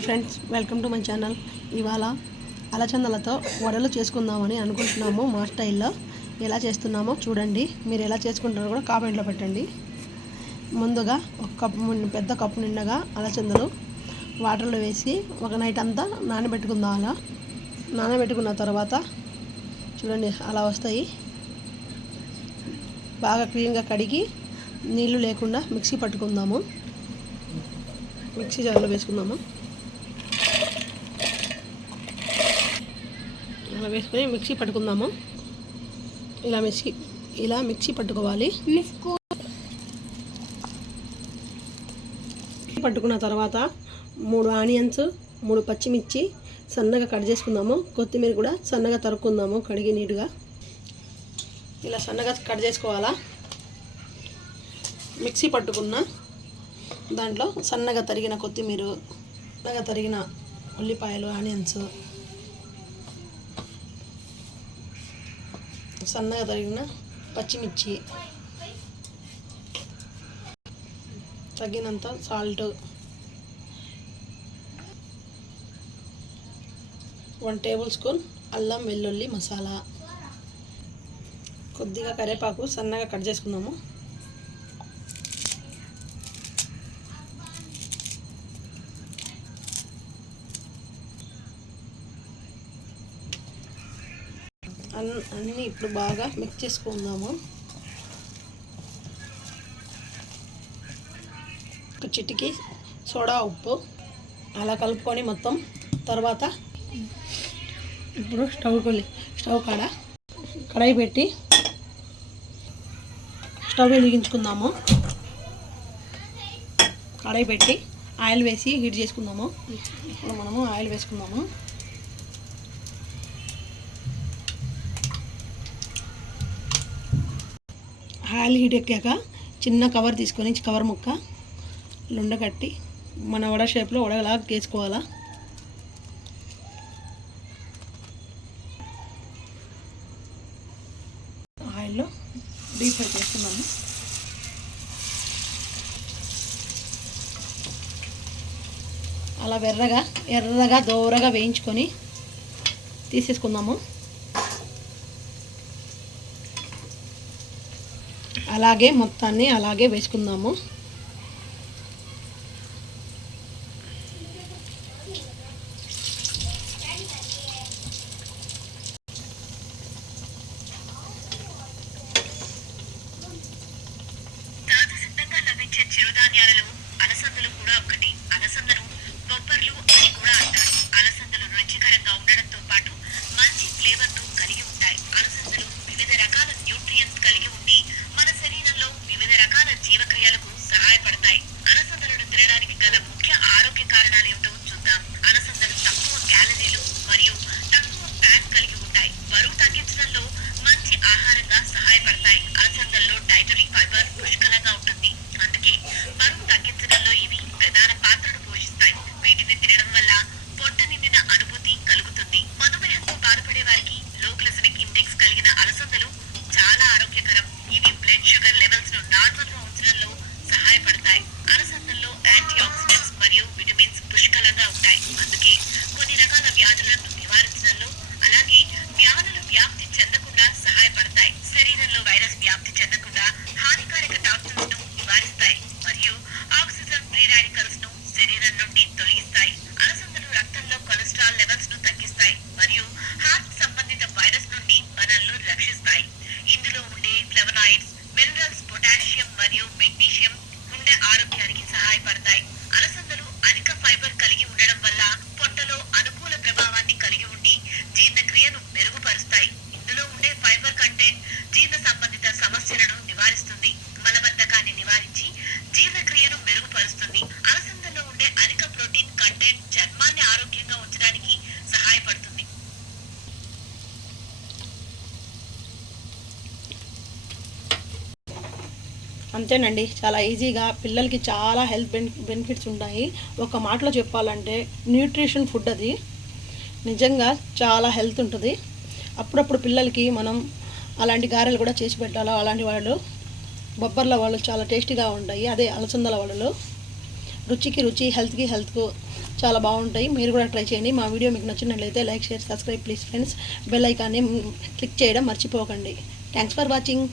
Hi friends, welcome to my channel. ఇవాళ అలచందలతో వడలు చేసుకుందామని అనుకుంటున్నాము. మా స్టైల్లో ఎలా చేస్తున్నామో చూడండి. మీరు ఎలా చేసుకుంటారో కూడా కామెంట్లో పెట్టండి. ముందుగా ఒక పెద్ద కప్పు నిండగా అలచందలు వాటర్లో వేసి ఒక నైట్ అంతా నానబెట్టుకుందాం. అలా నానబెట్టుకున్న తర్వాత చూడండి అలా వస్తాయి. బాగా క్లీన్గా కడిగి నీళ్ళు లేకుండా మిక్సీ పట్టుకుందాము. మిక్సీ జార్లో వేసుకుందాము. అలా వేసుకొని మిక్సీ పట్టుకుందాము. ఇలా మిక్సీ పట్టుకోవాలి. పట్టుకున్న తర్వాత 3 ఆనియన్స్, 3 పచ్చిమిర్చి సన్నగా కట్ చేసుకుందాము. కొత్తిమీర కూడా సన్నగా తరుక్కుందాము. కడిగి నీట్గా ఇలా సన్నగా కట్ చేసుకోవాలా. మిక్సీ పట్టుకున్న దాంట్లో సన్నగా తరిగిన కొత్తిమీర, సన్నగా తరిగిన ఉల్లిపాయలు, ఆనియన్స్, సన్నగా తరిగిన పచ్చిమిర్చి, తగినంత సాల్ట్, 1 టేబుల్ స్పూన్ అల్లం వెల్లుల్లి మసాలా, కొద్దిగా కరివేపాకు సన్నగా కట్ చేసుకుందాము. అన్నీ ఇప్పుడు బాగా మిక్స్ చేసుకుందాము. ఒక చిటికి సోడా ఉప్పు అలా కలుపుకొని మొత్తం తర్వాత ఇప్పుడు స్టవ్ కాడ కడాయి పెట్టి స్టవ్ వెలిగించుకుందాము. కడాయి పెట్టి ఆయిల్ వేసి హీట్ చేసుకుందాము. ఇప్పుడు మనము ఆయిల్ వేసుకుందాము. ఆయిల్ హీట్ ఎక్కాక చిన్న కవర్ తీసుకొని కవర్ ముక్క లుండకట్టి మన వడ షేప్లో వడలాగా వేసుకోవాలా. ఆయిల్లో డీప్ ఫ్రై చేసుకున్నాము. అలా ఎర్రగా దోరగా వేయించుకొని తీసేసుకుందాము. అలాగే మొత్తాన్ని అలాగే వేసుకుందాము. సిద్ధంగా లభించే చిరుధాన్యాలలో అలసందలు కూడా ఒకటి. అలసందలు బొబ్బర్లు అని కూడా అంటారు. అలసందలు రుచికరంగా ఉండడంతో పాటు మంచి ఫ్లేవర్ ను కలిగి ఉంటాయి. అలసందలు వివిధ రకాల న్యూట్రియంట్స్ కలిగి ఉండి మన శరీరంలో వివిధ రకాల జీవక్రియలకు సహాయపడతాయి. అలసందలను తినడానికి గల ముఖ్య ఆరోగ్య కారణాలు ఏమిటో చూద్దాం. అలసందలు తక్కువ క్యాలరీలు మరియు తక్కువ ఫ్యాట్ కలిగి ఉంటాయి. బరువు తగ్గించడంలో మంచి ఆహారంగా సహాయపడతాయి. అలసందల్లో డైటరీ ఫైబర్ పుష్కలంగా ఉంటుంది. అందుకే బరువు తగ్గించడంలో ఇవి ప్రధాన పాత్రను పోషిస్తాయి. వీటిని తినడం వల్ల పొట్ట నిండిన అనుభూతి కలుగుతుంది. మధుమేహంతో బాధపడే వారికి లో గ్లైసెమిక్ ఇండెక్స్ కలిగిన అలసందలు చాలా ఆరోగ్యకరం. ఇవి బ్లడ్ షుగర్ లెవెల్స్ ను నార్మల్ గా ఉంచడంలో సహాయపడతాయి. అలసందల్లో యాంటీ ఆక్సిడెంట్స్ మరియు విటమిన్స్ పుష్కలంగా ఉంటాయి. అందుకే కొన్ని రకాల వ్యాధులను నివారించడంలో అలాగే వ్యాధులు వ్యాప్తి చెందకుండా సహాయపడతాయి. శరీరంలో వైరస్ వ్యాప్తి చెందకుండా హానికారక టాక్సిన్స్ ను నివారిస్తాయి మరియు ఆక్సిజన్ ఫ్రీ రాడికల్స్ ను శరీరం నుండి తొలగిస్తాయి. అలసందలు రక్తంలో కొలెస్ట్రాల్ లెవెల్స్ ను తగ్గిస్తాయి మరియు హార్ట్ సంబంధిత వైరస్ నుండి మనల్ని రక్షిస్తాయి. ఇందులో ఉండే ఫ్లేవనాయిడ్స్, మినరల్స్, పొటాషియం మరియు మెగ్నీషియం గుండె ఆరోగ్యానికి సహాయపడతాయి. అలసందలు అధిక ఫైబర్ కలిగి ఉండడం వల్ల పొట్టలో అనుకూల ప్రభావాన్ని కలిగి ఉండి జీర్ణక్రియను మెరుగుపరుస్తాయి. ఇందులో ఉండే ఫైబర్ కంటెంట్ జీర్ణ సంబంధిత సమస్యలను నివారిస్తుంది. మలబద్ధకాన్ని నివారించి జీర్ణక్రియను మెరుగుపరుస్తుంది. అలసందల్లో ఉండే అధిక ప్రోటీన్ కంటెంట్ చర్మాన్ని ఆరోగ్యంగా ఉంచడానికి సహాయపడుతుంది. అంతేనండి, చాలా ఈజీగా పిల్లలకి చాలా హెల్త్ బెనిఫిట్స్ ఉంటాయి. ఒక మాటలో చెప్పాలంటే న్యూట్రిషన్ ఫుడ్ అది. నిజంగా చాలా హెల్త్ ఉంటుంది. అప్పుడప్పుడు పిల్లలకి మనం అలాంటి గారెలు కూడా చేసి పెట్టాలి. అలాంటి వాళ్ళు బొబ్బర్ల వాళ్ళు చాలా టేస్టీగా ఉంటాయి. అదే అలసందల వడలు రుచికి రుచి, హెల్త్కి హెల్త్ చాలా బాగుంటాయి. మీరు కూడా ట్రై చేయండి. మా వీడియో మీకు నచ్చినట్లయితే like, share, subscribe please friends. Bell ఐకాన్ని క్లిక్ చేయడం మర్చిపోకండి. Thanks for watching.